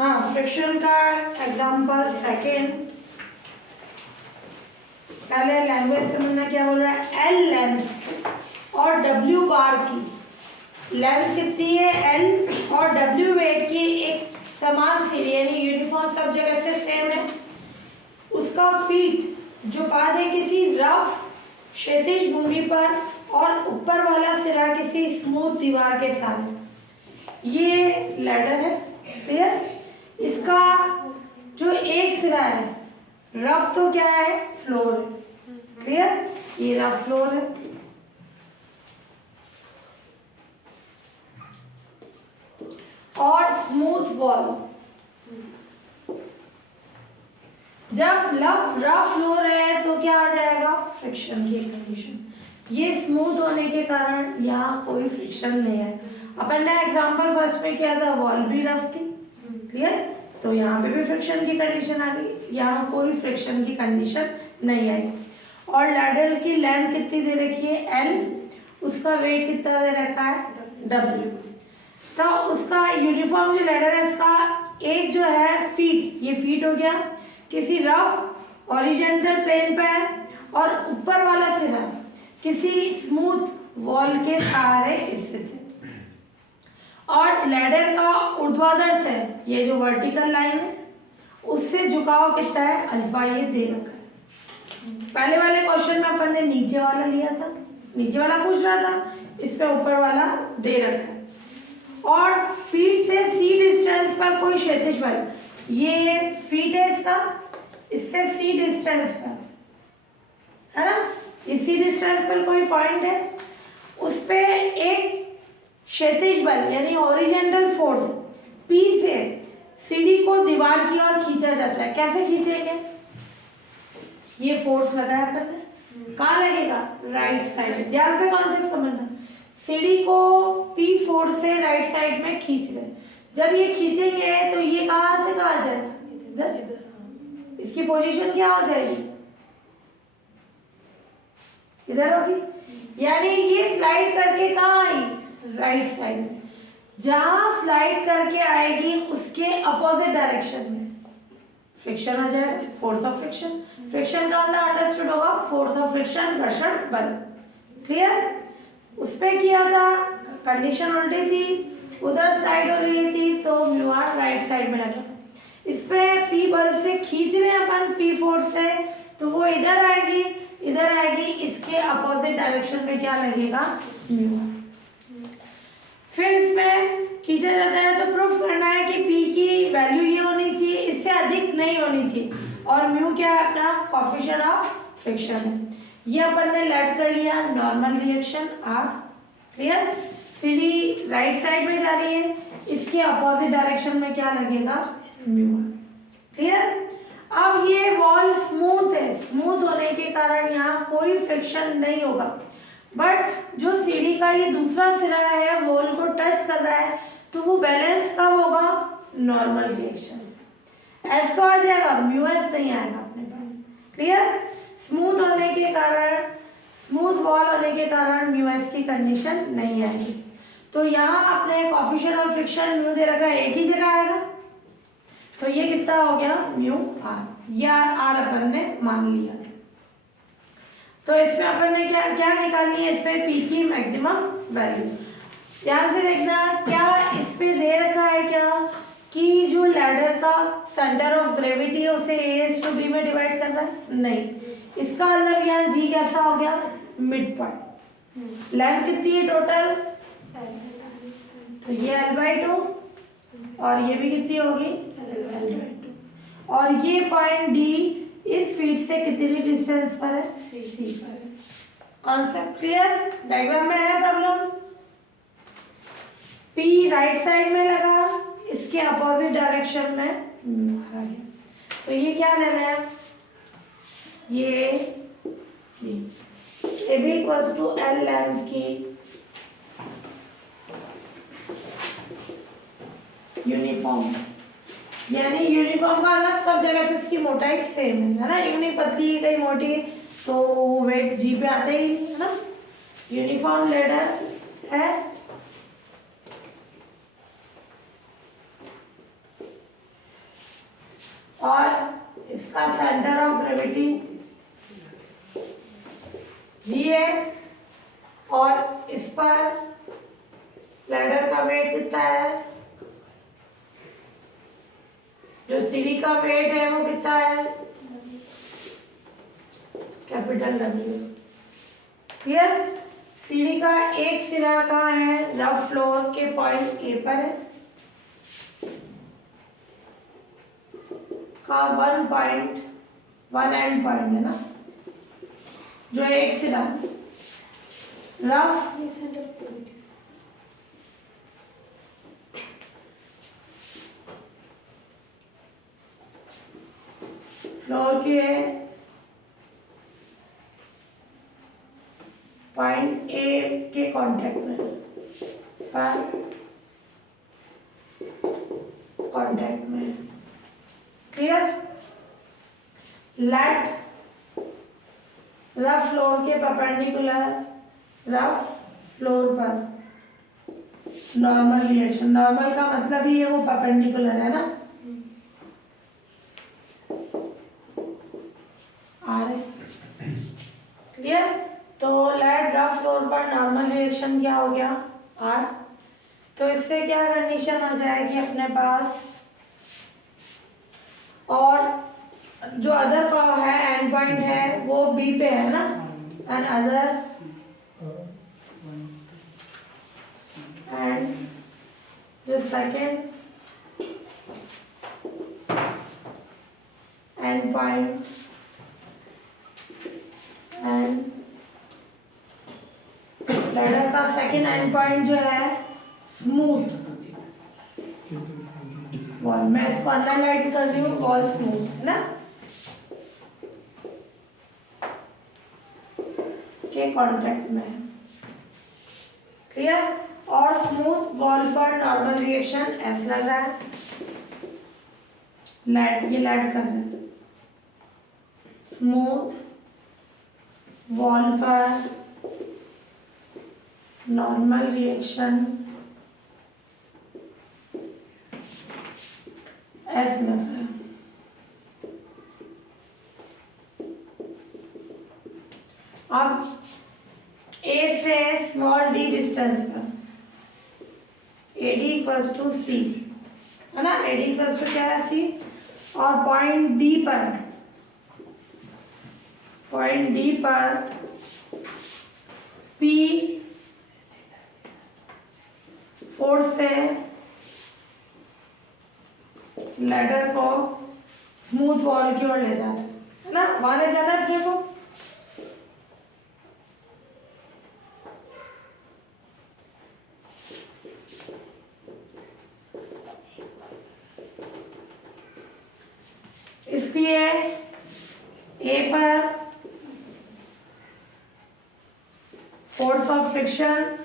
हाँ, फ्रिक्शन का example second. पहले लैंग्वेज समझना क्या बोल रहा है। एल लेंथ और डब्ल्यू बार की लेंथ कितनी है एल और डब्ल्यू वेट की एक समान सीधी यानी यूनिफॉर्म सब जगह से सेम है। उसका फीट जो पाद है किसी रफ क्षैतिज भूमि पर और ऊपर वाला सिरा किसी स्मूथ दीवार के साथ। ये लैडर है क्लियर। इसका जो एक सिरा है रफ तो क्या है फ्लोर है क्लियर। ये रफ फ्लोर है और स्मूथ वॉल। जब रफ फ्लोर है तो क्या आ जाएगा फ्रिक्शन की कंडीशन। ये स्मूथ होने के कारण यहाँ कोई फ्रिक्शन नहीं है। अपन ने एग्जांपल फर्स्ट में किया था वॉल भी रफ थी क्लियर, तो यहाँ पे भी फ्रिक्शन की कंडीशन आ गई। यहाँ कोई फ्रिक्शन की कंडीशन नहीं आई। और लैडर की लेंथ कितनी दे रखी है एल, उसका वेट कितना दे रखा है डब्ल्यू। तो उसका यूनिफॉर्म जो लैडर है इसका एक जो है फीट, ये फीट हो गया किसी रफ हॉरिजॉन्टल प्लेन पे है और ऊपर वाला सिरा किसी स्मूथ वॉल के सहारे स्थित है। और लैडर का ऊर्ध्वाधर से ये जो वर्टिकल लाइन है उससे झुकाव कितना है अल्फा, ये दे रखा है। पहले वाले क्वेश्चन में अपन ने नीचे वाला लिया था, नीचे वाला पूछ रहा था, इस पे ऊपर वाला दे रखा है। और फीट से सी डिस्टेंस पर कोई क्षैतिज बल, ये फीट है इसका, इससे सी डिस्टेंस पर है ना, इसी डिस्टेंस पर कोई पॉइंट है, उस पे एक क्षैतिज बल यानी हॉरिजॉन्टल फोर्स P से सीढ़ी को दीवार की ओर खींचा जाता है। कैसे खींचेंगे, ये फोर्स लगाया अपन ने, कहाँ लगेगा राइट साइड। ध्यान से कॉन्सेप्ट समझना, सीढ़ी को P फोर्स से राइट साइड में खींच रहे। जब ये खींचेंगे तो ये कहाँ से कहाँ जाएगा इधर, इसकी पोजीशन क्या हो जाएगी इधर होगी। यानी ये स्लाइड करके कहाँ आई राइट साइड में। जहां स्लाइड करके आएगी उसके अपोजिट डायरेक्शन में फ्रिक्शन आ जाएगा, फोर्स ऑफ फ्रिक्शन। फ्रिक्शन का मतलब अंडरस्टूड होगा फोर्स ऑफ फ्रिक्शन, घर्षण बल क्लियर। उस पे किया था कंडीशन उल्टी थी, उधर साइड हो रही थी तो म्यू आर राइट साइड में लगा। इस पे P बल से खींच रहे हैं अपन P फोर्स से, तो वो इधर आएगी, इधर आएगी, इसके अपोजिट डायरेक्शन में क्या लगेगा म्यू। फिर इसमें खींचा जाता है तो प्रूफ करना है कि P की वैल्यू ये होनी चाहिए, इससे अधिक नहीं होनी चाहिए। और म्यू क्या है अपना कोएफिशिएंट ऑफ फ्रिक्शन है। ये अपन ने लेट कर लिया नॉर्मल रिएक्शन R क्लियर। सीढ़ी राइट साइड में जा रही है, इसके अपोजिट डायरेक्शन में क्या लगेगा म्यू क्लियर। अब ये वॉल स्मूथ है, स्मूथ होने के कारण यहाँ कोई फ्रिक्शन नहीं होगा। बट जो सीढ़ी का ये दूसरा सिरा है वॉल को टच कर रहा है तो वो बैलेंस कब होगा नॉर्मल रिएक्शन से। एस तो आ जाएगा, म्यू एस नहीं आएगा अपने पास क्लियर। स्मूथ होने के कारण, स्मूथ वॉल होने के कारण म्यू एस की कंडीशन नहीं आएगी। तो यहाँ आपने कोएफिशिएंट ऑफ फ्रिक्शन म्यू दे रखा है, एक ही जगह आएगा, तो ये कितना हो गया म्यू आर, या आर अपन ने मान लिया था। तो इसमें अपन ने क्या क्या निकालनी है, इस पे P की मैक्सिमम वैल्यू। ध्यान से देखना, क्या इस पे दे रखा है क्या कि जो लैडर का सेंटर ऑफ ग्रेविटी है उसे A/B में डिवाइड करना है, नहीं। इसका मतलब यहाँ G कैसा हो गया मिड पॉइंट। लेंथ कितनी है टोटल, तो ये L/2 और ये भी कितनी होगी L/2। और ये पॉइंट D इस फीट से कितनी डिस्टेंस पर है C पर है। Concept clear. डायग्राम में है प्रॉब्लम, P राइट साइड में लगा, इसके अपोजिट डायरेक्शन में आ गया। तो ये क्या लेना है, ये AB equals to L length की यूनिफॉर्म, यानी यूनिफॉर्म का अलग सब जगह से इसकी मोटाई सेम है ना। यूनि पतली है कहीं मोटी है तो वेट जी पे आते ही है ना। यूनिफॉर्म लैडर है, और इसका सेंटर ऑफ ग्रेविटी जी है, और इस पर लैडर का वेट कितना है, जो सीढ़ी का वेट है वो कितना है, कैपिटल डब्ल्यू। क्लियर? सीढ़ी का एक सिरा कहाँ है, रफ फ्लोर के पॉइंट ए पर है, का वन एंड पॉइंट है ना, जो एक सिरा रफ फ्लोर के पॉइंट ए के कांटेक्ट में क्लियर? लेट रफ फ्लोर के परपेंडिकुलर रफ फ्लोर पर नॉर्मल रिएक्शन, नॉर्मल का मतलब ही है वो परपेंडिकुलर है ना, आ रहे क्लियर? तो लेट रफ फ्लोर पर नॉर्मल रिएक्शन क्या हो गया, आर। तो इससे क्या कंडीशन आ जाएगी अपने पास, और जो अदर है एंड पॉइंट है वो बी पे है ना, एंड अदर एंड जो second and point and ladder का सेकेंड एंड पॉइंट जो है स्मूथ वॉल, मैं इसको अंडरलाइन कर रही हूँ, वॉल स्मूथ है ना के कांटेक्ट में। क्लियर? और स्मूथ वॉल पर नॉर्मल रिएक्शन ऐसा लग रहा है, ये लैड कर रहे हैं, स्मूथ वॉल पर नॉर्मल रिएक्शन ऐसा लग रहा है। अब ए से स्मॉल डी डिस्टेंस पर AD इक्वल्स टू सी है ना, AD इक्वल्स टू क्या है, सी, और पॉइंट डी पर P फोर्स से लैडर को स्मूथ वॉल की ओर ले जाना है ना, वहां ले जाना है अपने को। इसलिए ए पर force of friction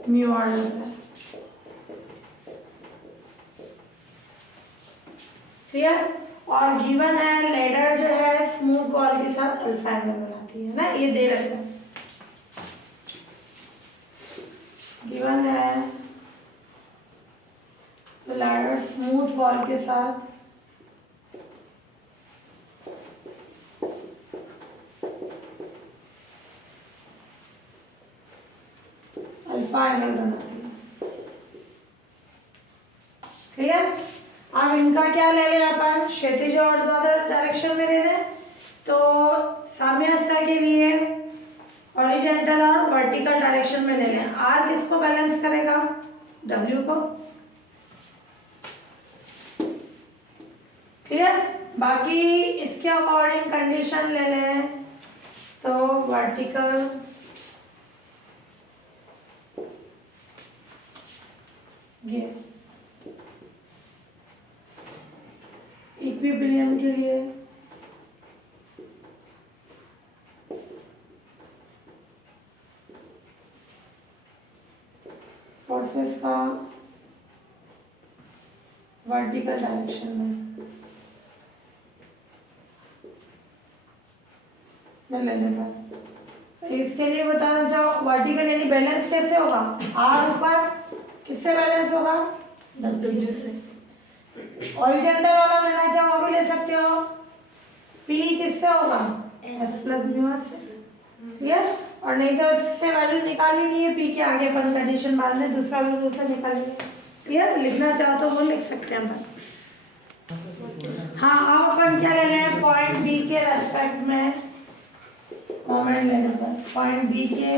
mu R होता है। क्लियर? और गिवन है लेडर जो है स्मूथ वॉल के साथ अल्फा एंगल बनाती है ना, ये दे रखा है, गिवन है लेडर स्मूथ वॉल के साथ अल्फा एंगल बनाती है। क्लियर? अब इनका क्या ले लें अपन, क्षैतिज और ऊर्ध्वाधर डायरेक्शन में ले लें, तो साम्यावस्था के लिए हॉरिजॉन्टल और वर्टिकल डायरेक्शन में ले लें। आर किसको बैलेंस करेगा, डब्ल्यू को। क्लियर? बाकी इसके अकॉर्डिंग कंडीशन ले लें, तो वर्टिकल ये इक्विलिब्रियम के लिए फोर्सेस का वर्टिकल डायरेक्शन में लेने पर इसके लिए बताना चाहो वर्टिकल यानी बैलेंस कैसे होगा, आर ऊपर किस किससे बैलेंस होगा? W से। हॉरिजॉन्टल वाला लेना चाहो वो भी ले सकते हो। P किससे होगा? S प्लस म्यू आर से। क्लियर? और नहीं तो इससे वैल्यू निकाली नहीं है, P के आगे अपन कंडीशन बाद में दूसरा वैल्यू से निकालेंगे। क्लियर? लिखना चाहो तो वो लिख सकते हैं अपन। हाँ, अब अपन क्या ले लें? पॉइंट B के रेस्पेक्ट में मोमेंट लेने पर, पॉइंट B के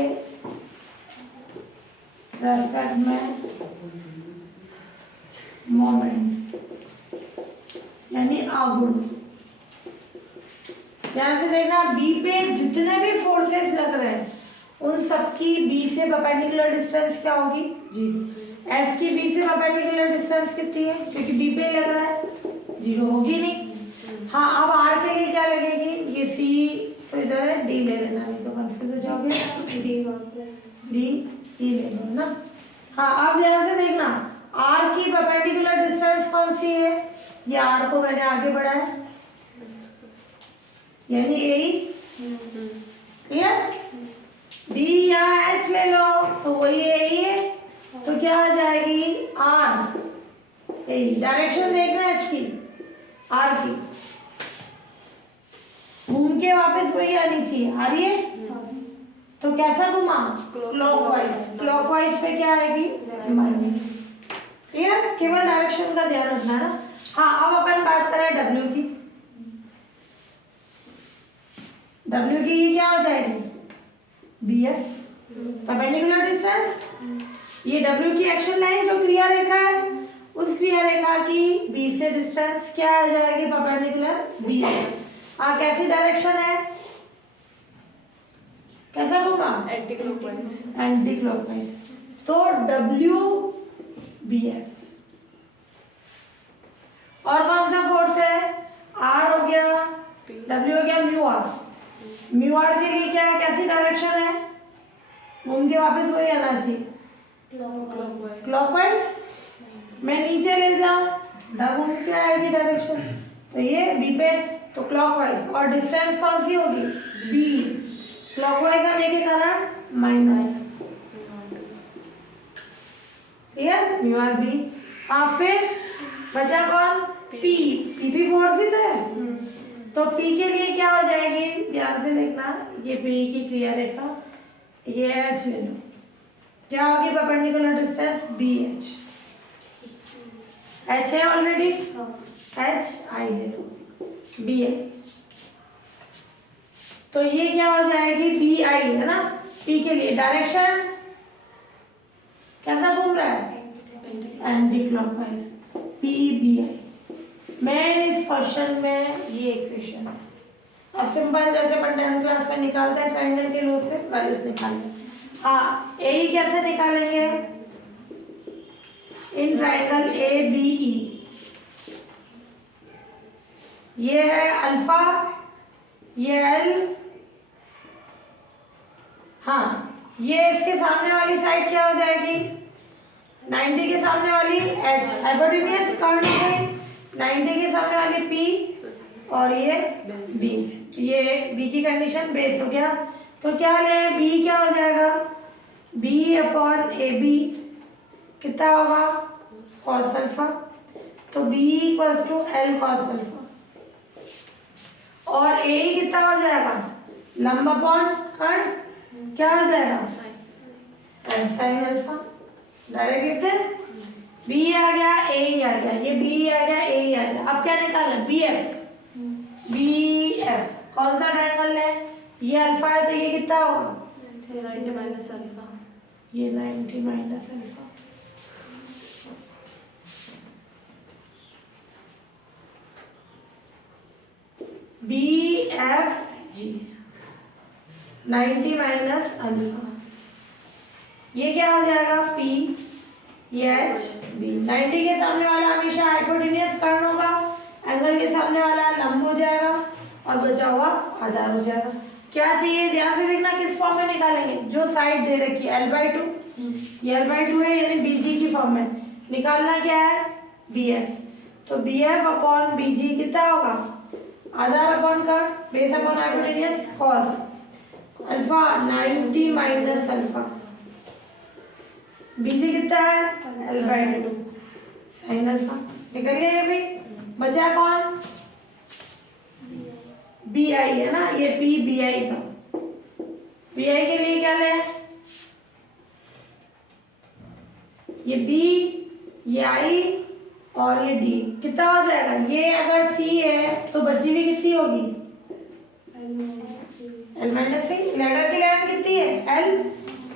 रेस्पेक्ट में मोमेंट यानी आघूर्ण। ध्यान से देखना, B पे जितने भी फोर्सेस लग रहे हैं उन सबकी B से परपेंडिकुलर डिस्टेंस क्या होगी? 0। S की B से परपेंडिकुलर डिस्टेंस कितनी है? क्योंकि B पे लग रहा है, 0 होगी नहीं। हाँ, अब R के लिए क्या लगेगी? ये C तो इधर है, D ले लेना, नहीं तो कंफ्यूज हो जाओगे। D E ले लो ना। हाँ, अब ध्यान से देखना, R की परपेंडिकुलर डिस्टेंस कौन सी है? ये R को मैंने आगे बढ़ाया यानी AE। क्लियर? B या H ले लो तो वही AE है, तो क्या आ जाएगी? R AE। डायरेक्शन देखना है इसकी, R की, घूम के वापस वही आनी चाहिए। आ रही है? तो कैसा घुमा? क्लॉकवाइज। क्लॉकवाइज पे क्या आएगी? माइनस। क्लियर? केवल डायरेक्शन का ध्यान रखना है ना। हाँ, अब अपन बात करें W की। W की ये क्या हो जाएगी? BF, perpendicular distance. ये W की एक्शन लाइन जो क्रिया रेखा है, उस क्रिया रेखा की B से डिस्टेंस क्या आ जाएगी? Perpendicular BF। हाँ, कैसी डायरेक्शन है? कैसा होगा? Anti clockwise. Anti clockwise. तो WBF। और कौन सा फोर्स है? R हो गया, W हो गया, म्यू आर। म्यू आर के लिए क्या है? कैसी डायरेक्शन है? घूम के वापस वही आना चाहिए, क्लॉकवाइज। मैं नीचे ले जाऊं, घूम के आएगी डायरेक्शन, तो ये B पे, तो क्लॉकवाइज। और डिस्टेंस कौन सी होगी? B। क्लॉकवाइज आने के कारण minus. Clear? Mu R B। हाँ, फिर बचा कौन? P। P भी फोर्सेस है, तो P के लिए क्या हो जाएगी? ध्यान से देखना, ये P की क्रिया रेखा, ये H ले लो, क्या होगी परपेंडिकुलर डिस्टेंस? BH। H है ऑलरेडी, HI ले लो, BI। तो ये क्या हो जाएगी? BI है ना। P के लिए डायरेक्शन कैसा घूम रहा है? Anti clockwise. PBI। मेन इस क्वेश्चन में ये इक्वेशन है। अब सिंपल जैसे अपन 10th क्लास में निकालते हैं ट्रायंगल के लो से वैल्यूज निकालते हैं। हाँ, AE कैसे निकालेंगे? इन ट्रायंगल ABE, ये है अल्फा, ये L। हाँ, ये इसके सामने वाली साइड क्या हो जाएगी? 90 के सामने वाली H, हाइपोटेन्यूज कर्ण है, 90 के सामने वाली P और ये बेस। ये B की कंडीशन बेस हो गया। तो क्या ले? B क्या हो जाएगा? B अपॉन AB कितना होगा? Cos alpha. तो B equals to L cos alpha. और AE कितना हो जाएगा? लंब अपॉन कर्ण क्या हो जाएगा? Sine alpha. डायरेक्ट लिखते हैं, B आ गया, AE आ गया, ये B आ गया, AE आ गया। अब क्या निकालना? BF। BF कौन सा ट्रायंगल है? ये अल्फा है, तो ये कितना होगा? 90 माइनस अल्फा। ये 90 minus alpha. BFG 90 minus alpha. ये क्या हो जाएगा? P, ये H, B। 90 के सामने वाला हमेशा हाइपोटेन्यूज कर्ण होगा, एंगल के सामने वाला लंब हो जाएगा और बचा हुआ आधार हो जाएगा। क्या चाहिए? ध्यान से देखना, किस फॉर्म में निकालेंगे? जो साइड दे रखी है L/2, ये L/2 है यानी BG की फॉर्म में निकालना। क्या है? BF। तो BF अपॉन BG कितना होगा? आधार अपॉन कर्ण, base upon hypotenuse, cos alpha 90 minus alpha. BC कितना है L/2 साइन अल्फा निकल गया। ये भी बचा कौन BI है ना, ये P BI था। BI के लिए क्या लें, ये B ये I और ये D कितना हो जाएगा। ये अगर C है तो बची भी कितनी होगी L-C। लेटर की लेंथ कितनी है L,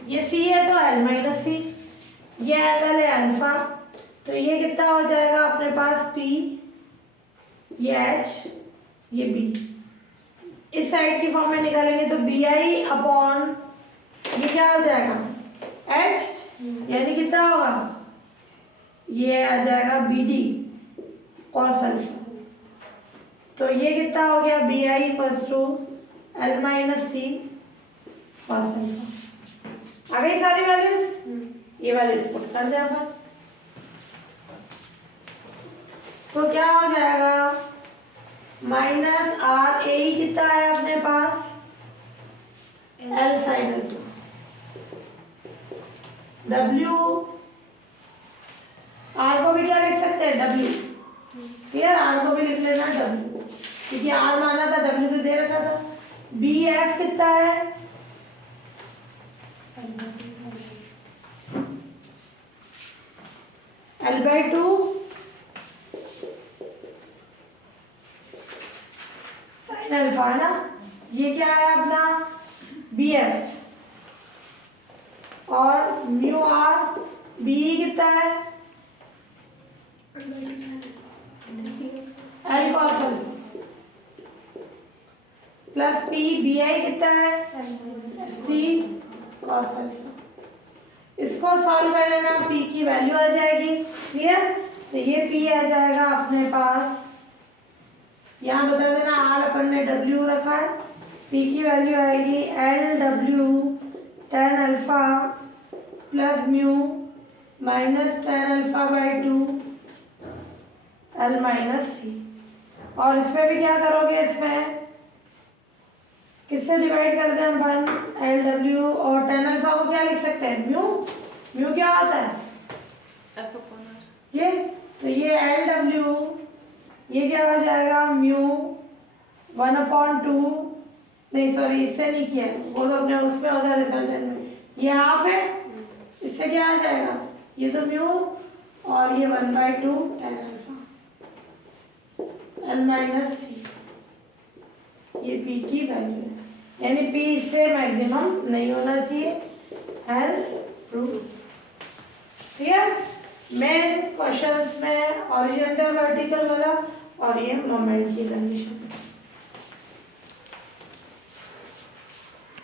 ये C है तो L-C। ये एंगल है अल्फा, तो ये कितना हो जाएगा अपने पास P, ये H ये B। इस साइड की फॉर्म में निकालेंगे तो BI अपॉन ये क्या हो जाएगा H, यानी कितना होगा ये आ जाएगा BD cos अल्फा। तो ये कितना हो गया BI equals to L-C cos alpha. आ गई सारी वैल्यूज, ये वैल्यूज पुट कर दे अपन। तो क्या हो जाएगा माइनस R A कितना है अपने पास L sine alpha, W R को भी क्या लिख सकते हैं W, क्लियर, R को भी लिख लेना W, क्योंकि R माना था W तो दे रखा था। BF कितना है L/2 साइन अल्फा है ना। ये क्या है अपना BF और म्यू R B कितना है L cos alpha plus P BI कितना है C cos अल्फा। इसको सॉल्व कर लेना, P की वैल्यू आ जाएगी, क्लियर। तो ये P आ जाएगा अपने पास, यहाँ बता देना R अपन ने W रखा है, P की वैल्यू आएगी LW tan alpha plus mu minus tan अल्फा/2 L-C। और इसमें भी क्या करोगे, इसमें किससे डिवाइड कर दें अपन LW और tan अल्फा को क्या लिख सकते हैं म्यू, म्यू क्या होता है ये, तो ये LW ये क्या हो जाएगा म्यू 1/2, नहीं सॉरी इससे नहीं किया, वो तो अपने उसमें होता है रिजल्टेंट में, ये हाफ है, इससे क्या आ जाएगा ये तो म्यू और ये 1/2 tan अल्फा L-C। ये P की वैल्यू है, यानी P इससे मैक्सिमम नहीं होना चाहिए, hence prove. Clear. Main questions में हॉरिजॉन्टल वर्टिकल वाला और ये मोमेंट की कंडीशन।